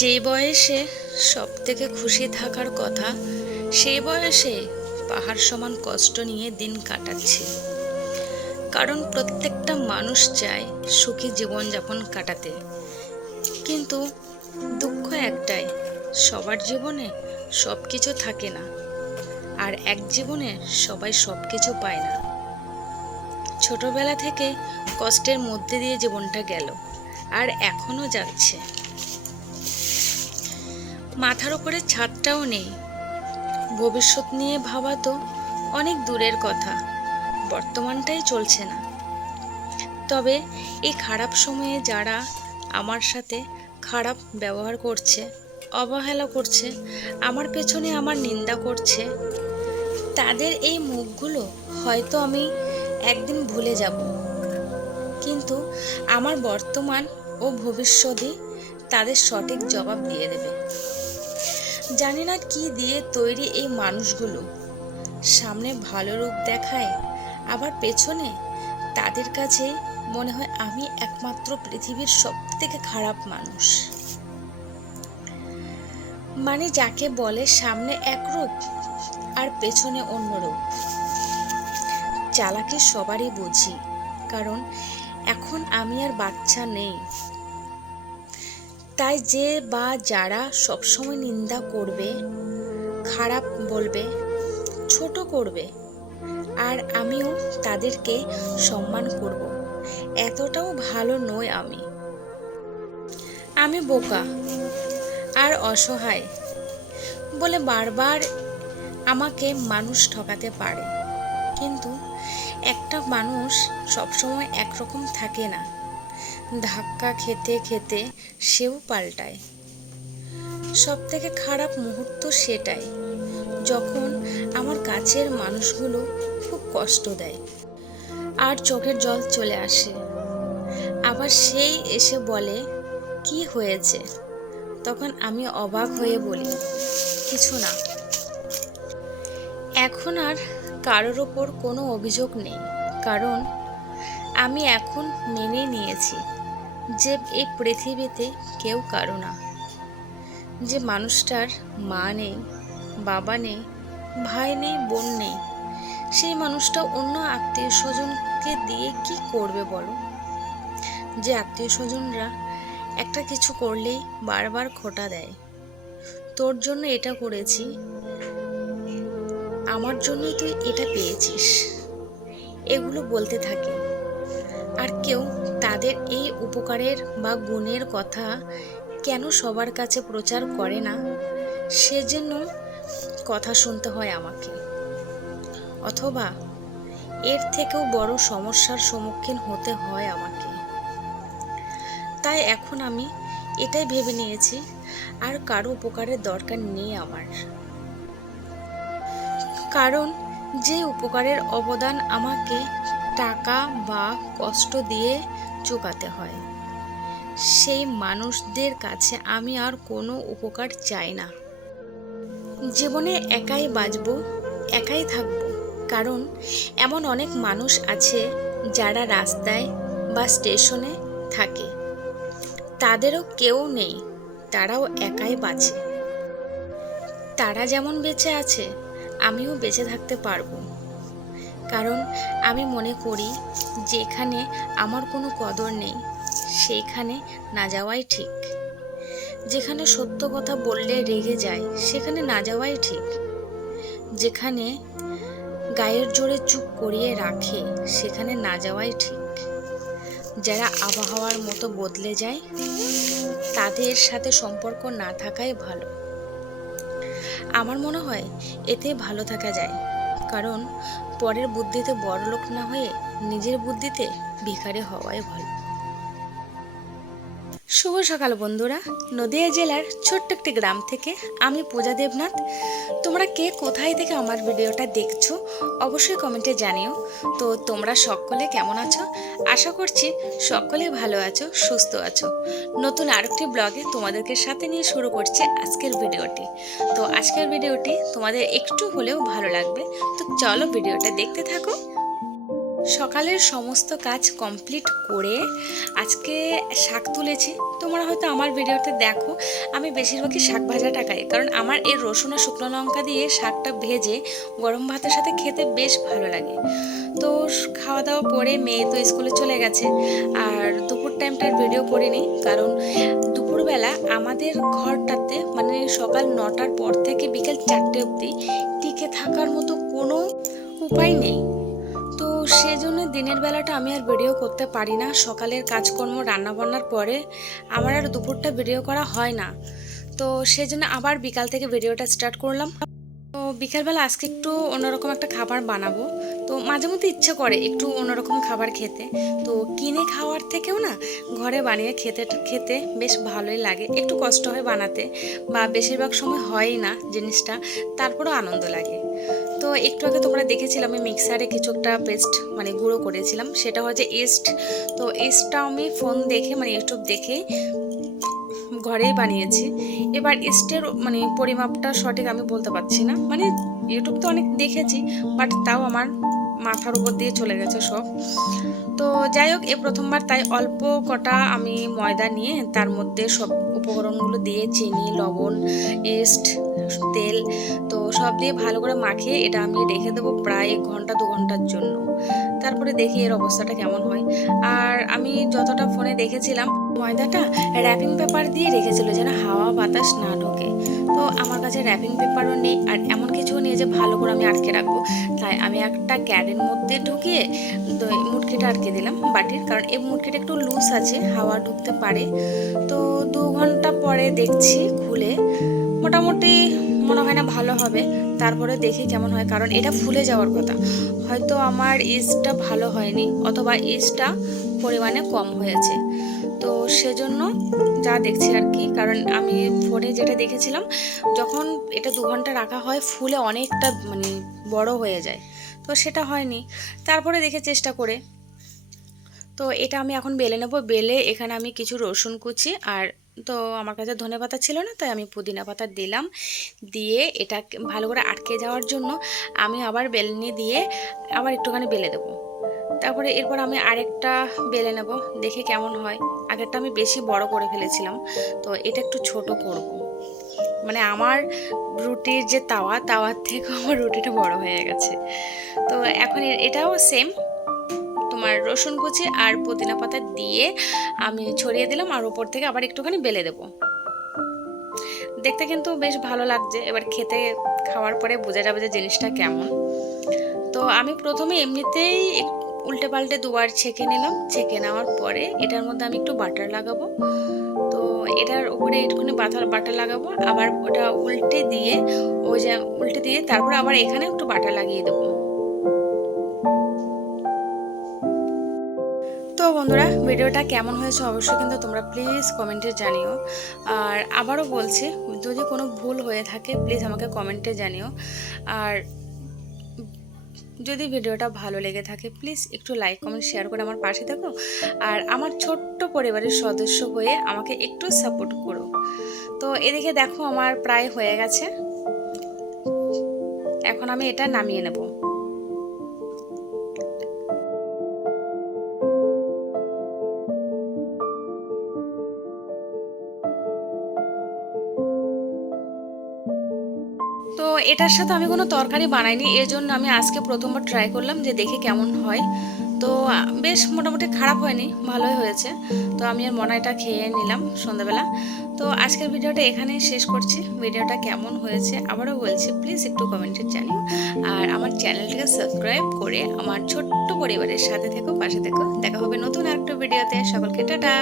যে বয়সে সব থেকে খুশি থাকার কথা সেই বয়সে পাহাড় সমান কষ্ট নিয়ে দিন কাটাচ্ছি। কারণ প্রত্যেকটা মানুষ চায় সুখী জীবনযাপন কাটাতে, কিন্তু দুঃখ একটাই, সবার জীবনে সব কিছু থাকে না, আর এক জীবনে সবাই সব কিছু পায় না। ছোটবেলা থেকে কষ্টের মধ্যে দিয়ে জীবনটা গেল, আর এখনো যাচ্ছে। মাথার উপরে ছাদটাও নেই। ভবিষ্যৎ নিয়ে ভাবা তো অনেক দূরের কথা, বর্তমানটাই চলছে না। তবে এই খারাপ সময়ে যারা আমার সাথে খারাপ ব্যবহার করছে, অবহেলা করছে, আমার পেছনে আমার নিন্দা করছে, তাদের এই মুখগুলো হয়তো আমি একদিন ভুলে যাব, কিন্তু আমার বর্তমান ও ভবিষ্যৎই তাদের সঠিক জবাব দিয়ে দেবে। জানি না কি দিয়ে তৈরি এই মানুষগুলো, সামনে ভালো রূপ দেখায়, আবার পেছনে তাদের কাছে মনে হয় আমি একমাত্র পৃথিবীর সবথেকে খারাপ মানুষ। মানে যাকে বলে সামনে এক রূপ আর পেছনে অন্য রূপ। চালাকি সবারই বুঝি, কারণ এখন আমি আর বাচ্চা নেই। তাই যে বা যারা সবসময় নিন্দা করবে, খারাপ বলবে, ছোট করবে, আর আমিও তাদেরকে সম্মান করব, এতটাও ভালো নই আমি। আমি বোকা আর অসহায় বলে বারবার আমাকে মানুষ ঠকাতে পারে, কিন্তু একটা মানুষ সবসময় একরকম থাকে না। ধাক্কা খেতে খেতে সেও পাল্টায়। সব থেকে খারাপ মুহূর্ত সেটাই, যখন আমার কাছের মানুষগুলো খুব কষ্ট দেয় আর চোখের জল চলে আসে। আবার সেই এসে বলে কি হয়েছে, তখন আমি অবাক হয়ে বলি কিছু না। এখন আর কারোর ওপর কোনো অভিযোগ নেই, কারণ আমি এখন মেনে নিয়েছি যে এই পৃথিবীতে কেউ কারো না। যে মানুষটার মা নেই, বাবা নেই, ভাই নেই, বোন নেই, সেই মানুষটা অন্য আত্মীয় স্বজনকে দিয়ে কি করবে বলো? যে আত্মীয় স্বজনরা একটা কিছু করলেই বারবার খোঁটা দেয়, তোর জন্য এটা করেছি, আমার জন্যই তুই এটা পেয়েছিস, এগুলো বলতে থাকে। আর কেউ তাদের এই উপকারের বা গুণের কথা কেন সবার কাছে প্রচার করে না, সেজন্য কথা শুনতে হয় আমাকে, অথবা এর থেকেও বড় সমস্যার সম্মুখীন হতে হয় আমাকে। তাই এখন আমি এটাই ভেবে নিয়েছি, আর কারো উপকারের দরকার নেই আমার। কারণ যে উপকারের অবদান আমাকে টাকা বা কষ্ট দিয়ে চুকাতে হয়, সেই মানুষদের কাছে আমি আর কোনো উপকার চাই না। জীবনে একাই বাঁচবো, একাই থাকবো, কারণ এমন অনেক মানুষ আছে যারা রাস্তায় বা স্টেশনে থাকে, তাদেরও কেউ নেই, তারাও একাই বাঁচে। তারা যেমন বেঁচে আছে, আমিও বেঁচে থাকতে পারবো, কারণ আমি মনে করি যেখানে আমার কোনো কদর নেই সেইখানে না যাওয়াই ঠিক। যেখানে সত্য কথা বললে রেগে যায় সেখানে না যাওয়াই ঠিক। যেখানে গায়ের জোরে চুপ করিয়ে রাখে সেখানে না যাওয়াই ঠিক। যারা আবহাওয়ার মতো বদলে যায় তাদের সাথে সম্পর্ক না থাকাই ভালো। আমার মনে হয় এতে ভালো থাকা যায়, কারণ পরের বুদ্ধিতে বড়লোক না হয়ে নিজের বুদ্ধিতে ভিখারি হওয়াই ভালো। শুভ সকাল বন্ধুরা, নদিয়া জেলার ছোট্ট একটি গ্রাম থেকে আমি পূজা দেবনাথ। তোমরা কে কোথায় থেকে আমার ভিডিওটা দেখছো অবশ্যই কমেন্টে জানিও। তো তোমরা সকলে কেমন আছো? আশা করছি সকলেই ভালো আছো, সুস্থ আছো। নতুন আরেকটি ব্লগে তোমাদেরকে সাথে নিয়ে শুরু করছে আজকের ভিডিওটি। তো আজকের ভিডিওটি তোমাদের একটু হলেও ভালো লাগবে, তো চলো ভিডিওটা দেখতে থাকো। সকালের সমস্ত কাজ কমপ্লিট করে আজকে শাক তুলেছি। তোমরা হয়তো আমার ভিডিওতে দেখো আমি বেশিরভাগই শাক ভাজাটা খাই, কারণ আমার এই রসুন আর শুকনো লঙ্কা দিয়ে শাকটা ভেজে গরম ভাতের সাথে খেতে বেশ ভালো লাগে। তো খাওয়া দাওয়া করে মেয়ে তো স্কুলে চলে গেছে, আর দুপুর টাইমটার ভিডিও করিনি, কারণ দুপুরবেলা আমাদের ঘরটাতে মানে সকাল 9টার পর থেকে বিকেল 4টে অবধি টিকে থাকার মতো কোনো উপায় নেই। তো সেজন্য দিনের বেলাটা আমি আর ভিডিও করতে পারি না। সকালের কাজকর্ম রান্নাবান্নার পরে আমার আর দুপুরটা ভিডিও করা হয় না। তো সেজন্য আবার বিকাল থেকে ভিডিওটা স্টার্ট করলাম। তো বিকালবেলা আজকে একটু অন্যরকম একটা খাবার বানাবো। তো মাঝে মধ্যে ইচ্ছে করে একটু অন্যরকম খাবার খেতে। তো কিনে খাওয়ার থেকেও না ঘরে বানিয়ে খেতে খেতে বেশ ভালোই লাগে। একটু কষ্ট হয় বানাতে, বা বেশিরভাগ সময় হয়ই না জিনিসটা, তারপরেও আনন্দ লাগে। তো একটু আগে তোমরা দেখেছিলাম আমি মিক্সারে কিছু একটা পেস্ট মানে গুঁড়ো করেছিলাম, সেটা হচ্ছে ইস্ট। তো ইস্টটা আমি ফোন দেখে মানে ইউটিউব দেখে ঘরেই বানিয়েছি। এবার ইস্টের মানে পরিমাপটা সঠিক আমি বলতে পারছি না, মানে ইউটিউব তো অনেক দেখেছি, বাট তাও আমার মাথার উপর দিয়ে চলে গেছে সব। তো যাই হোক, এ প্রথমবার তাই অল্প কটা আমি ময়দা নিয়ে তার মধ্যে সব উপকরণগুলো দিয়ে চিনি, লবণ, ইস্ট, তেল, তো সব দিয়ে ভালো করে মাখিয়ে এটা আমি রেখে দেবো প্রায় 1-2 ঘন্টার জন্য। তারপরে দেখি এর অবস্থাটা কেমন হয়। আর আমি যতটা ফোনে দেখেছিলাম ময়দাটা র্যাপিং পেপার দিয়ে রেখেছিল যেন হাওয়া বাতাস না ঢোকে। তো আমার কাছে র্যাপিং পেপারও নেই, আর এমন কিছু নেই যে ভালো করে আমি আটকে রাখবো। তাই আমি একটা ক্যারের মধ্যে ঢুকিয়ে মুটকিটা আটকে দিলাম বাটির, কারণ এই মুটকিটা একটু লুজ আছে, হাওয়া ঢুকতে পারে। তো 2 ঘন্টা পরে দেখছি খুলে, মোটামুটি মনে হয় না ভালো হবে। তারপরে দেখি কেমন হয়, কারণ এটা ফুলে যাওয়ার কথা। হয়তো আমার ইস্টটা ভালো হয়নি, অথবা ইস্টটা পরিমাণে কম হয়েছে। তো সেজন্য যা দেখছি আর কি, কারণ আমি ফোনে যেটা দেখেছিলাম যখন এটা 2 ঘন্টা রাখা হয় ফুলে অনেকটা মানে বড় হয়ে যায়, তো সেটা হয়নি। তারপরে দেখে চেষ্টা করে তো এটা আমি এখন বেলে নেব। বেলে এখানে আমি কিছু রসুন কুচি, আর তো আমার কাছে ধনেপাতা ছিল না তাই আমি পুদিনা পাতা দিলাম। দিয়ে এটা ভালো করে আটকে যাওয়ার জন্য আমি আবার বেলনি দিয়ে আবার একটুখানি বেলে দেবো। তারপরে এরপর আমি আরেকটা বেলে নেব, দেখে কেমন হয়। আগেরটা আমি বেশি বড় করে ফেলেছিলাম, তো এটা একটু ছোট করব। মানে আমার রুটির যে তাওয়ার থেকে আমার রুটিটা বড় হয়ে গেছে। তো এখন এটাও সেম, তোমার রসুন কুচি আর পুদিনা পাতা দিয়ে আমি ছড়িয়ে দিলাম, আর উপর থেকে আবার একটুখানি বেলে দেবো। দেখতে কিন্তু বেশ ভালো লাগছে, এবার খেতে খাওয়ার পরে বোঝা যাবে যে জিনিসটা কেমন। তো আমি প্রথমে এমনিতেই উল্টে পাল্টে 2বার ছেঁকে নিলাম। ছেঁকে নেওয়ার পরে এটার মধ্যে আমি একটু বাটার লাগাবো। তো এটার উপরে একটুখানি বাটার লাগাবো, আবার ওটা উল্টে দিয়ে তারপর আবার এখানে একটু বাটার লাগিয়ে দেবো। তো বন্ধুরা, ভিডিওটা কেমন হয়েছে অবশ্যই কিন্তু তোমরা প্লিজ কমেন্টে জানিও। আর আবারও বলছি, যদি কোনো ভুল হয়ে থাকে প্লিজ আমাকে কমেন্টে জানিও। আর যদি ভিডিওটা ভালো লেগে থাকে প্লিজ একটু লাইক কমেন্ট শেয়ার করে আমার পাশে থাকো, আর আমার ছোট্ট পরিবারের সদস্য হয়ে আমাকে একটু সাপোর্ট করো। তো এদিকে দেখো আমার প্রায় হয়ে গেছে, এখন আমি এটা নামিয়ে নেব। তো এটার সাথে আমি কোনো তরকারি বানাইনি, এর জন্য আমি আজকে প্রথমবার ট্রাই করলাম যে দেখে কেমন হয়। তো বেশ মোটামুটি খারাপ হয়নি, ভালোই হয়েছে। তো আমি আর মনাইটা খেয়ে নিলাম সন্ধ্যাবেলা। তো আজকের ভিডিওটা এখানেই শেষ করছি। ভিডিওটা কেমন হয়েছে আবারও বলছি, প্লিজ একটু কমেন্টে জানিও। আর আমার চ্যানেলটাকে সাবস্ক্রাইব করে আমার ছোট্ট পরিবারের সাথে থেকো, পাশে থেকো। দেখা হবে নতুন আরেকটা ভিডিওতে। সকলকে টাটা।